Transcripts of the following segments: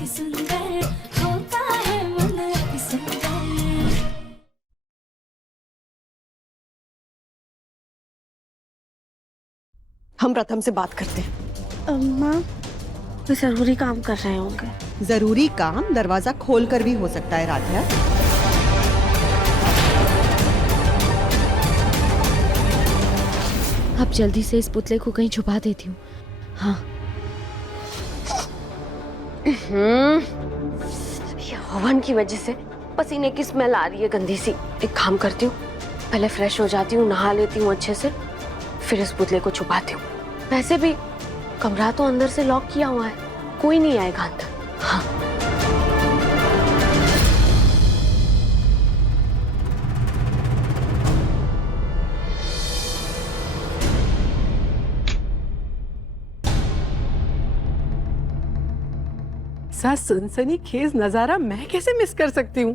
अति सुंदर होता है मन अति सुंदर। हम प्रथम से बात करते हैं। माँ, वो जरूरी काम कर रहे होंगे। जरूरी काम दरवाजा खोल कर भी हो सकता है राधिया। अब जल्दी से इस पुतले को कहीं छुपा देती हूँ। हाँ। ये ओवन की वजह से पसीने की स्मेल आ रही है गंदी सी। एक काम करती हूँ, पहले फ्रेश हो जाती हूँ, नहा लेती हूँ अच्छे से, फिर इस पुतले को छुपाती हूँ। वैसे भी कमरा तो अंदर से लॉक किया हुआ है, कोई नहीं आएगा अंदर। हाँ। ऐसा सनसनीखेज नजारा मैं कैसे मिस कर सकती हूँ?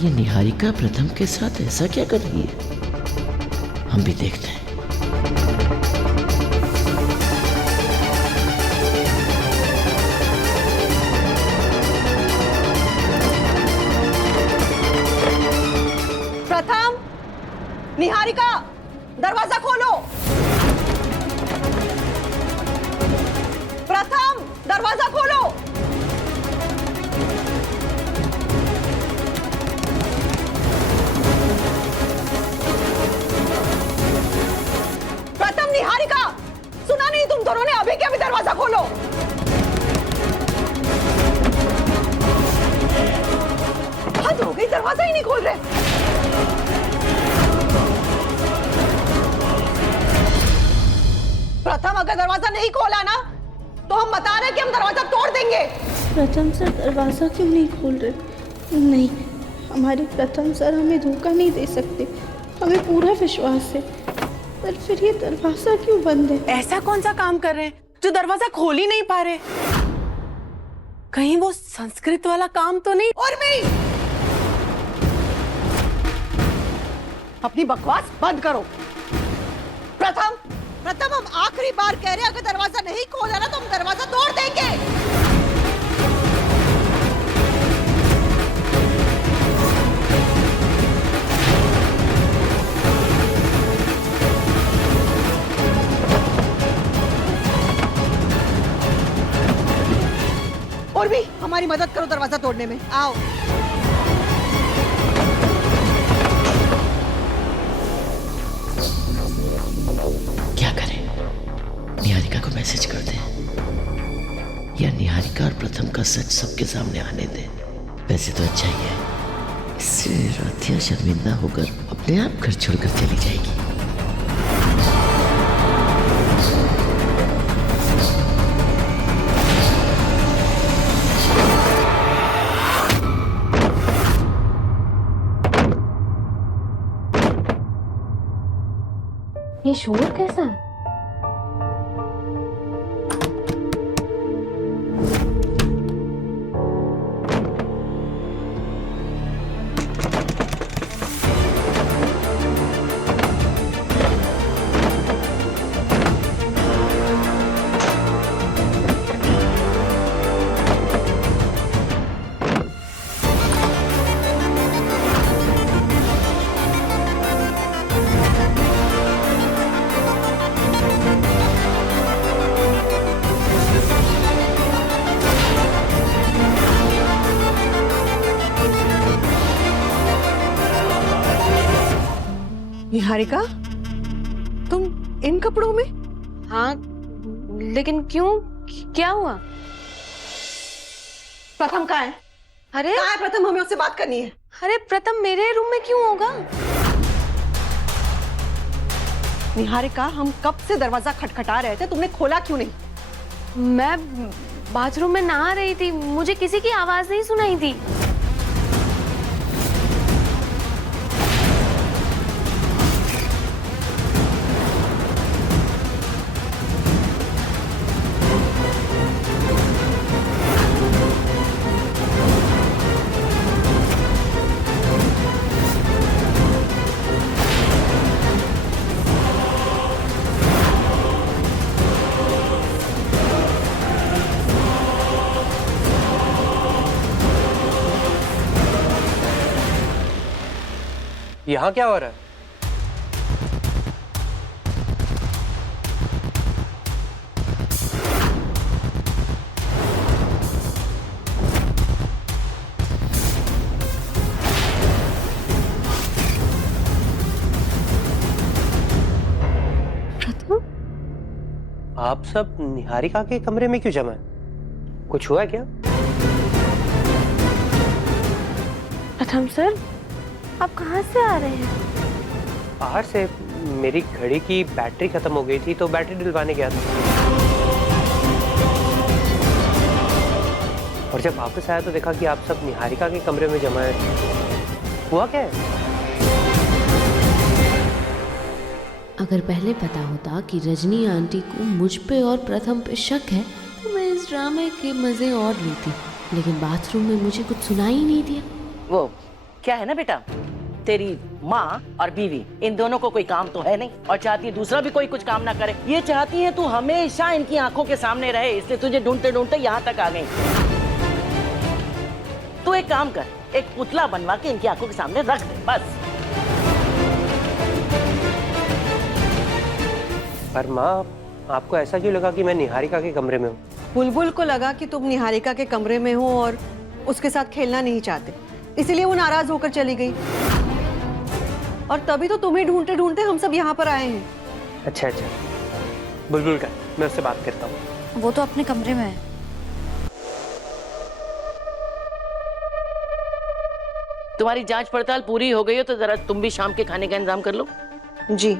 ये निहारिका प्रथम के साथ ऐसा क्या कर रही है? हम भी देखते हैं। प्रथम, निहारिका, दरवाजा खोलो। प्रथम, दरवाजा खोलो। प्रथम, निहारिका, सुना नहीं तुम दोनों ने? अभी के अभी दरवाजा खोलो। हद हो गई, दरवाजा ही नहीं खोल रहे। प्रथम, अगर दरवाजा नहीं खोला ना तो हम बता रहे हैं कि हम दरवाजा तोड़ देंगे। प्रथम सर दरवाजा क्यों नहीं खोल रहे? नहीं, हमारे प्रथम सर हमें धोखा नहीं दे सकते, हमें पूरा विश्वास है। पर फिर ये दरवाजा क्यों बंद है? ऐसा कौन सा काम कर रहे हैं जो दरवाजा खोल ही नहीं पा रहे? कहीं वो संस्कृत वाला काम तो नहीं? और भी अपनी बकवास बंद करो। प्रथम, प्रथम, हम आखिरी बार कह रहे हैं, अगर दरवाजा नहीं खोला ना तो हम दरवाजा तोड़ देंगे। और भी हमारी मदद करो दरवाजा तोड़ने में, आओ। क्या करें? निहारिका को मैसेज कर दें या निहारिका और प्रथम का सच सबके सामने आने दें? वैसे तो अच्छा ही है, इससे राधिया शर्मिंदा होकर अपने आप घर छोड़कर चली जाएगी। ये शोर कैसा है? निहारिका, तुम इन कपड़ों में? हाँ, लेकिन क्यों? क्या हुआ? प्रथम कहाँ है? अरे कहाँ है प्रथम? हमें उससे बात करनी है। अरे प्रथम मेरे रूम में क्यों होगा? निहारिका, हम कब से दरवाजा खटखटा रहे थे, तुमने खोला क्यों नहीं? मैं बाथरूम में नहा रही थी, मुझे किसी की आवाज नहीं सुनाई थी। यहाँ क्या हो रहा है? आप सब निहारिका के कमरे में क्यों जमा है? कुछ हुआ क्या? प्रथम सर, आप कहाँ से आ रहे हैं? बाहर से। मेरी घड़ी की बैटरी खत्म हो गई थी तो बैटरी डलवाने गया था, और जब वापस आया तो देखा कि आप सब निहारिका के कमरे में जमा है। हुआ क्या है? अगर पहले पता होता कि रजनी आंटी को मुझ पे और प्रथम पे शक है तो मैं इस ड्रामे के मजे और लेती, लेकिन बाथरूम में मुझे कुछ सुनाई ही नहीं दिया। वो क्या है ना बेटा, तेरी माँ और बीवी इन दोनों को कोई काम तो है नहीं, और चाहती है दूसरा भी कोई कुछ काम ना करे। ये चाहती है तू हमेशा इनकी आंखों के सामने रहे, इसलिए तुझे ढूंढते ढूंढते यहाँ तक आ गई। तू एक काम कर, एक पुतला बनवा के इनकी आंखों के सामने रख दे बस। पर माँ, आपको ऐसा क्यों लगा कि मैं निहारिका के कमरे में हूँ? बुलबुल को लगा कि तुम निहारिका के कमरे में हो और उसके साथ खेलना नहीं चाहते, इसलिए वो नाराज होकर चली गई, और तभी तो तुम्हें ढूंढते ढूंढते हम सब यहाँ पर आए हैं। अच्छा अच्छा, बुलबुल का मैं उससे बात करता हूँ। वो तो अपने कमरे में है। तुम्हारी जांच पड़ताल पूरी हो गई हो तो जरा तुम भी शाम के खाने का इंतजाम कर लो। जी।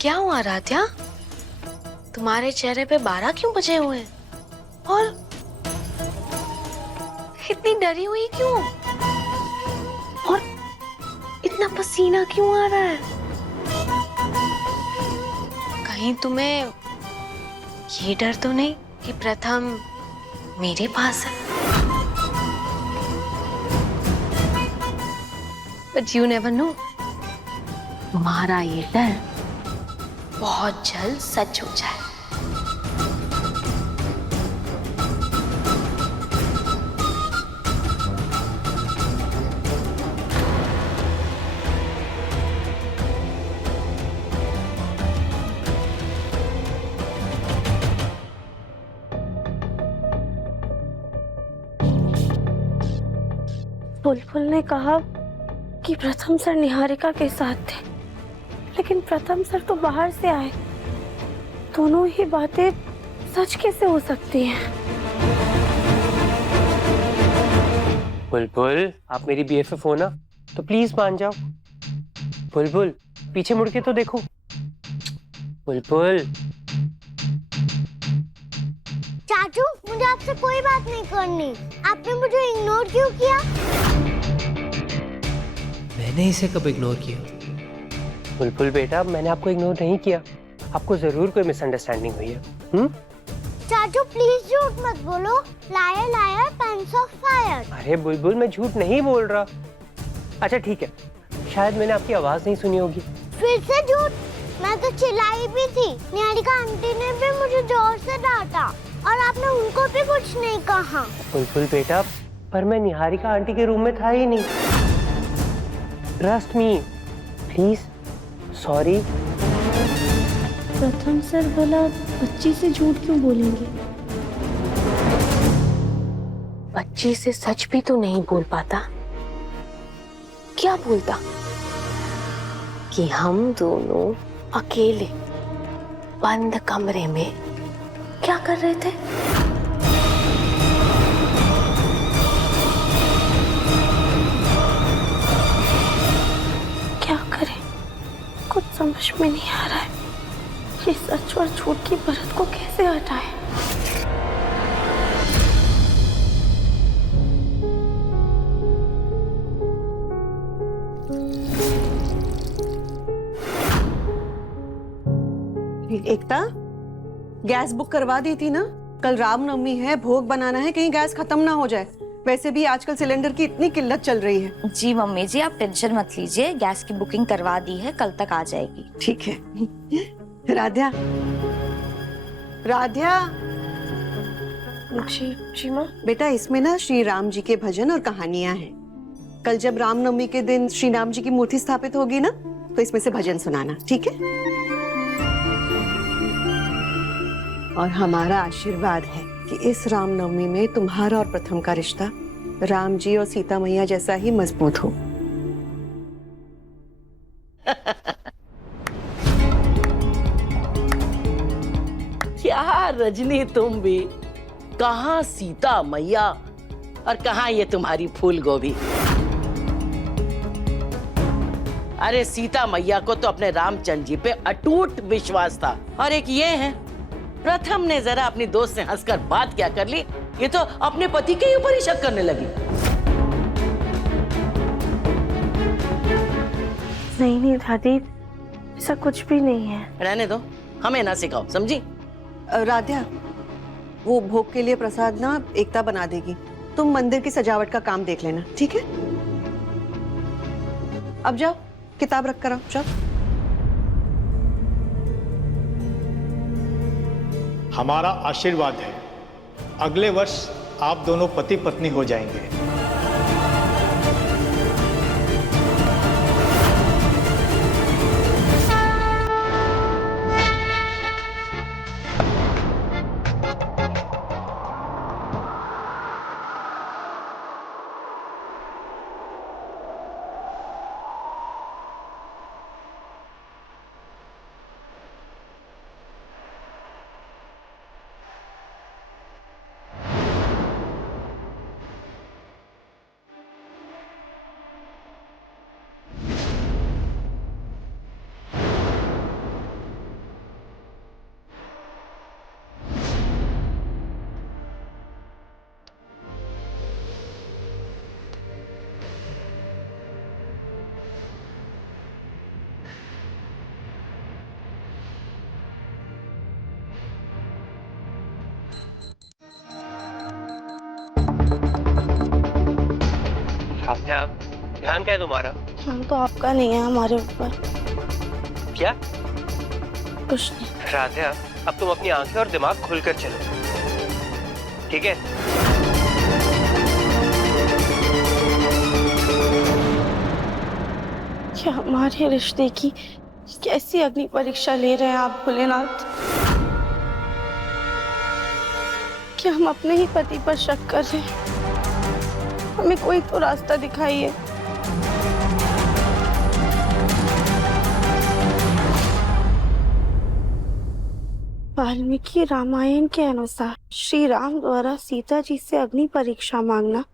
क्या हुआ राध्या? तुम्हारे चेहरे पे 12 क्यों बजे हुए हैं? और इतनी डरी हुई क्यों? और इतना पसीना क्यों आ रहा है? कहीं तुम्हें ये डर तो नहीं कि प्रथम मेरे पास है? But you never know. तुम्हारा ये डर बहुत जल्द सच हो जाए। बुलबुल ने कहा कि प्रथम सर निहारिका के साथ थे, लेकिन प्रथम सर तो बाहर से आए। दोनों ही बातें सच कैसे हो सकती हैं? बुलबुल, आप मेरी BFF हो ना, तो प्लीज मान जाओ। बुलबुल, पीछे मुड़ के तो देखो। बुलबुल। चाचू, मुझे आपसे कोई बात नहीं करनी। आपने मुझे इग्नोर क्यों किया? मैंने इसे कब इग्नोर किया? बुलबुल बेटा, मैंने आपको इग्नोर नहीं किया। आपको जरूर कोई मिसअंडरस्टैंडिंग हुई है। चाचू प्लीज झूठ मत बोलो। Liar liar pants of fire. अरे बुलबुल, मैं झूठ नहीं बोल रहा। अच्छा ठीक है, शायद मैंने आपकी आवाज नहीं सुनी होगी। फिर से झूठ? मैं तो चिल्लाई भी थी। निहारिका आंटी ने भी मुझे जोर से डांटा, और आपने उनको भी कुछ नहीं कहा। बुलबुल बेटा, पर मैं निहारिका आंटी के रूम में था ही नहीं। Trust me, please. सॉरी। प्रथम सर भला बच्ची से झूठ क्यों बोलेंगे? बच्ची से सच भी तो नहीं बोल पाता। क्या बोलता? कि हम दोनों अकेले बंद कमरे में क्या कर रहे थे? क्या करें, कुछ समझ में नहीं आ रहा है। ये सच और झूठ की परत को कैसे हटाएं? एकता, गैस बुक करवा दी थी ना? कल रामनवमी है, भोग बनाना है, कहीं गैस खत्म ना हो जाए। वैसे भी आजकल सिलेंडर की इतनी किल्लत चल रही है। जी मम्मी जी, आप टेंशन मत लीजिए, गैस की बुकिंग करवा दी है, कल तक आ जाएगी। ठीक है। राध्या, राध्या। जी माँ। बेटा इसमें ना श्री राम जी के भजन और कहानियां हैं। कल जब रामनवमी के दिन श्री राम जी की मूर्ति स्थापित होगी ना, तो इसमें से भजन सुनाना, ठीक है? और हमारा आशीर्वाद है कि इस रामनवमी में तुम्हारा और प्रथम का रिश्ता राम जी और सीता मैया जैसा ही मजबूत हो। क्या रजनी, तुम भी कहाँ सीता मैया और कहाँ ये तुम्हारी फूल गोभी। अरे सीता मैया को तो अपने रामचंद्र जी पे अटूट विश्वास था, और एक ये है प्रथम ने जरा अपनी दोस्त से हंसकर बात क्या कर ली, ये तो अपने पति के ऊपर ही शक करने लगी। नहीं दादी, ऐसा कुछ भी नहीं है। रहने दो, हमें ना सिखाओ, समझी? राध्या, वो भोग के लिए प्रसाद ना एकता बना देगी, तुम मंदिर की सजावट का काम देख लेना, ठीक है? अब जाओ, किताब रख कर आओ, जाओ। हमारा आशीर्वाद है अगले वर्ष आप दोनों पति पत्नी हो जाएंगे। ध्यान क्या है तुम्हारा? हम तो आपका नहीं है, हमारे ऊपर। क्या? कुछ नहीं। राध्या, अब तुम अपनी आंखें और दिमाग खुलकर चलो, ठीक है? क्या हमारे रिश्ते की कैसी अग्नि परीक्षा ले रहे हैं आप भोलेनाथ? क्या हम अपने ही पति पर शक कर रहे हैं? हमें कोई तो रास्ता दिखाइए। वाल्मीकि रामायण के अनुसार श्री राम द्वारा सीता जी से अग्नि परीक्षा मांगना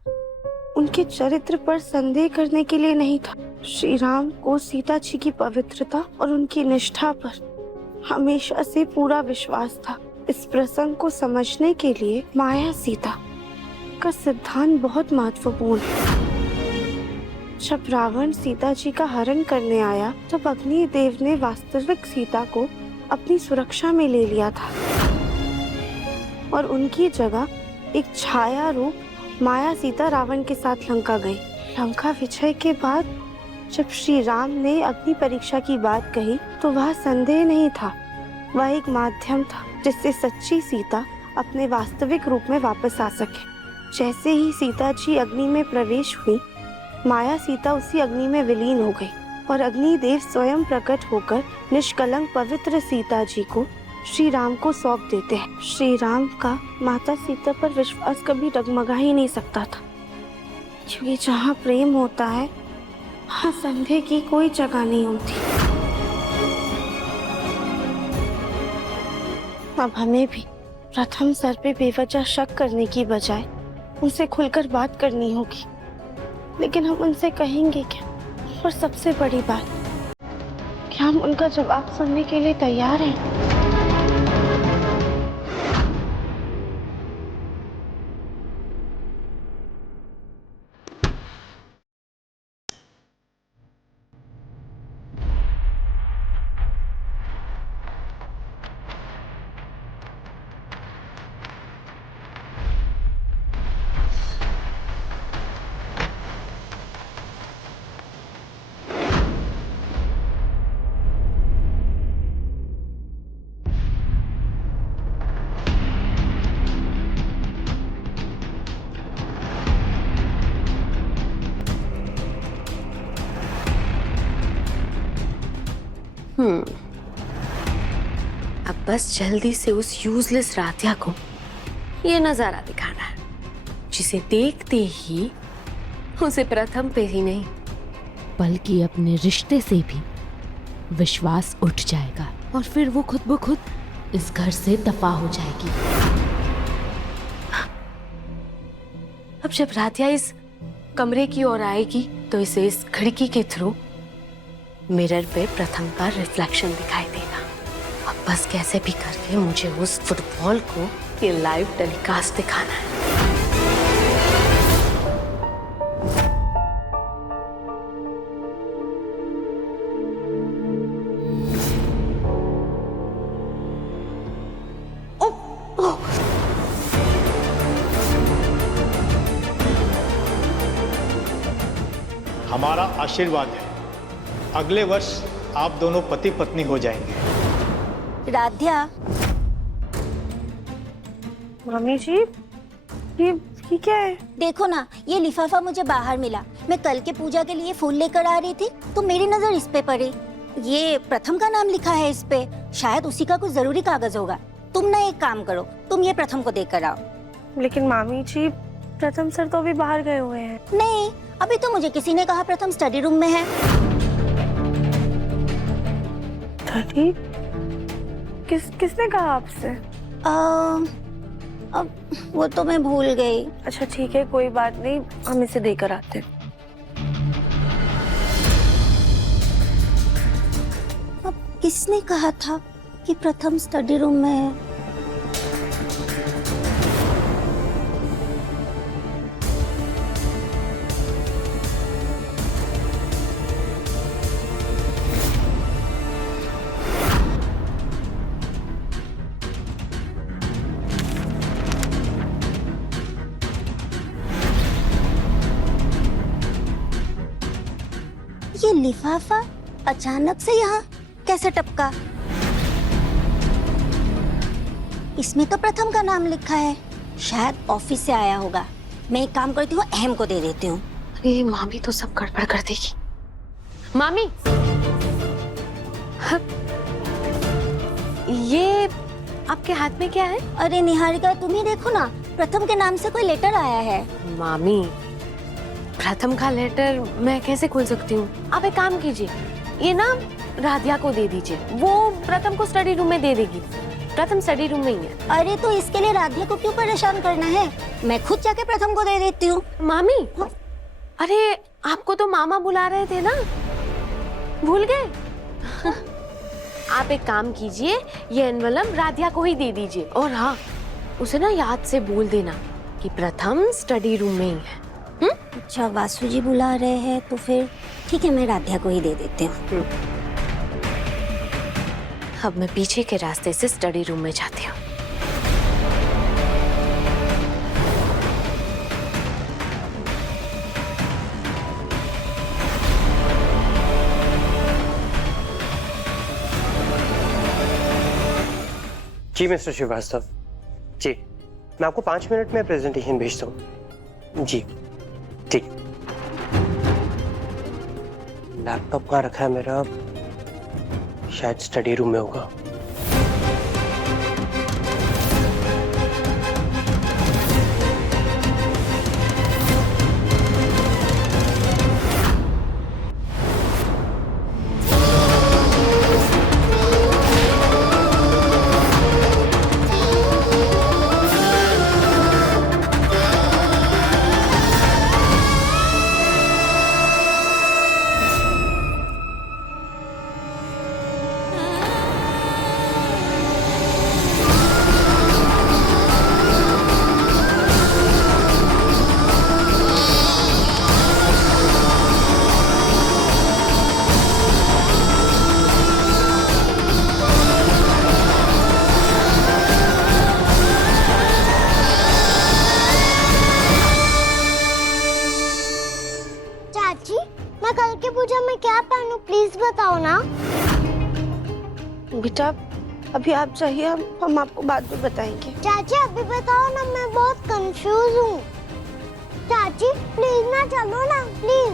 उनके चरित्र पर संदेह करने के लिए नहीं था। श्री राम को सीता जी की पवित्रता और उनकी निष्ठा पर हमेशा से पूरा विश्वास था। इस प्रसंग को समझने के लिए माया सीता का सिद्धांत बहुत महत्वपूर्ण है। जब रावण सीता जी का हरण करने आया, तब अग्नि देव ने वास्तविक सीता को अपनी सुरक्षा में ले लिया था और उनकी जगह एक छाया रूप माया सीता रावण के साथ लंका गई। लंका विजय के बाद जब श्री राम ने अग्नि परीक्षा की बात कही, तो वह संदेह नहीं था, वह एक माध्यम था जिससे सच्ची सीता अपने वास्तविक रूप में वापस आ सके। जैसे ही सीता जी अग्नि में प्रवेश हुई, माया सीता उसी अग्नि में विलीन हो गई और अग्नि देव स्वयं प्रकट होकर निष्कलंक पवित्र सीता जी को श्री राम को सौंप देते हैं। श्री राम का माता सीता पर विश्वास कभी डगमगा ही नहीं सकता था, क्योंकि जहाँ प्रेम होता है वहाँ संदेह की कोई जगह नहीं होती। अब हमें भी प्रथम सर पे बेवजह शक करने की बजाय उनसे खुलकर बात करनी होगी। लेकिन हम उनसे कहेंगे क्या? और सबसे बड़ी बात, क्या हम उनका जवाब सुनने के लिए तैयार हैं? अब बस जल्दी से उस यूजलेस राधिया को ये नजारा दिखाना है जिसे देखते ही उसे प्रथम पे ही नहीं बल्कि अपने रिश्ते से भी विश्वास उठ जाएगा और फिर वो खुद ब खुद इस घर से दफा हो जाएगी। अब जब राधिया इस कमरे की ओर आएगी तो इसे इस खिड़की के थ्रू मिरर पे प्रथम का रिफ्लेक्शन दिखाई देगा। अब बस कैसे भी करके मुझे उस फुटबॉल को ये लाइव टेलीकास्ट दिखाना है। हमारा आशीर्वाद है अगले वर्ष आप दोनों पति पत्नी हो जाएंगे। राधिया। मम्मी जी ये क्या है? देखो ना, ये लिफाफा मुझे बाहर मिला। मैं कल के पूजा के लिए फूल लेकर आ रही थी तो मेरी नजर इस पे पड़ी। ये प्रथम का नाम लिखा है इस पे, शायद उसी का कुछ जरूरी कागज होगा। तुम ना एक काम करो, तुम ये प्रथम को देकर आओ। लेकिन मामी जी, प्रथम सर तो अभी बाहर गए हुए हैं। नहीं, अभी तो मुझे किसी ने कहा प्रथम स्टडी रूम में है। स्टडी? किसने कहा आपसे? अब वो तो मैं भूल गई। अच्छा ठीक है, कोई बात नहीं, हम इसे देकर आते हैं। अब किसने कहा था कि प्रथम स्टडी रूम में है? ये लिफाफा अचानक से यहाँ कैसे टपका? इसमें तो प्रथम का नाम लिखा है, शायद ऑफिस से आया होगा। मैं एक काम करती हूँ, अहम को दे देती हूँ। अरे मामी तो सब गड़बड़ कर देगी। मामी, ये आपके हाथ में क्या है? अरे निहारिका, तुम ही देखो ना, प्रथम के नाम से कोई लेटर आया है। मामी, प्रथम का लेटर मैं कैसे खोल सकती हूँ? आप एक काम कीजिए, ये ना राधिया को दे दीजिए, वो प्रथम को स्टडी रूम में दे देगी। प्रथम स्टडी रूम में ही है। अरे तो इसके लिए राधिया को क्यों परेशान करना है? मैं खुद जाके प्रथम को दे देती हूँ। मामी, अरे आपको तो मामा बुला रहे थे ना, भूल गए? आप एक काम कीजिए, ये एनवलप राधिया को ही दे दीजिए, और हाँ, उसे ना याद से बोल देना कि प्रथम स्टडी रूम में ही है। अच्छा, वासु जी बुला रहे हैं तो फिर ठीक है, मैं राधिया को ही दे देती हूँ। अब मैं पीछे के रास्ते से स्टडी रूम में जाती हूँ। जी मिस्टर श्रीवास्तव, जी मैं आपको 5 मिनट में प्रेजेंटेशन भेजता हूँ। जी ठीक। लैपटॉप कहाँ रखा है मेरा? शायद स्टडी रूम में होगा। बताओ ना। बेटा अभी आप चाहिए, हम आपको बाद में बताएंगे। चाची अभी बताओ ना, मैं बहुत कंफ्यूज हूँ। चाची प्लीज ना, चलो ना, प्लीज।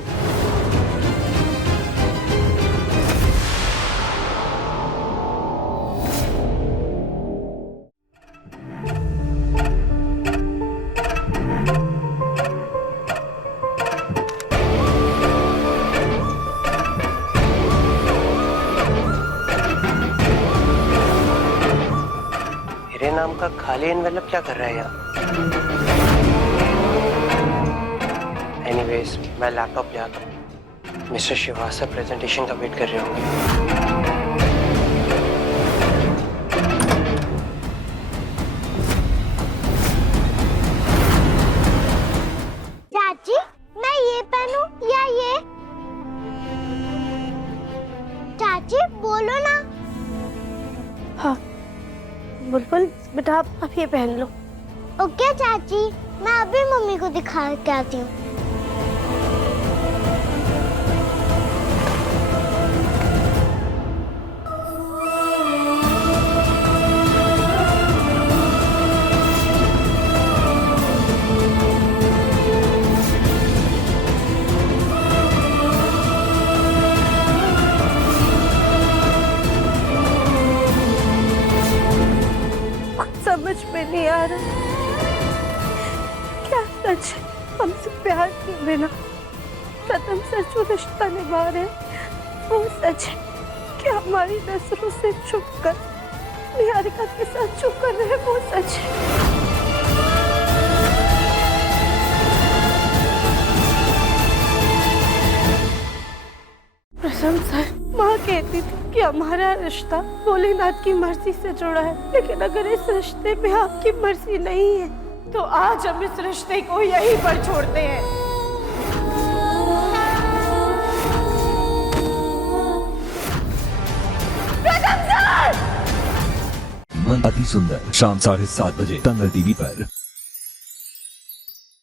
मेरे नाम का खाली एनवेलप क्या कर रहा है यहाँ? एनीवेज, मैं लैपटॉप ले आता हूँ। मिस्टर श्रीवास्तव प्रेजेंटेशन का वेट कर रहे होंगे। चाची, मैं ये पहनूं या ये? चाची बोलो ना। हाँ बुलबुल बेटा, आप ये पहन लो। ओके चाची, मैं अभी मम्मी को दिखा के आती हूँ। समझ में नहीं आ रहा क्या सच है। हमसे प्यार किए बिना प्रथम सच जो रिश्ता निभा रहे हैं वो सच है कि हमारी नजरों से छुप कर निहारिका के साथ छुप कर रहे वो सच है। प्रथम सर, माँ कहती थी कि हमारा रिश्ता भोलेनाथ की मर्जी से जुड़ा है, लेकिन अगर इस रिश्ते में आपकी मर्जी नहीं है तो आज हम इस रिश्ते को यहीं पर छोड़ते हैं। मन अति सुंदर शाम 7:30 बजे तंगल टीवी पर।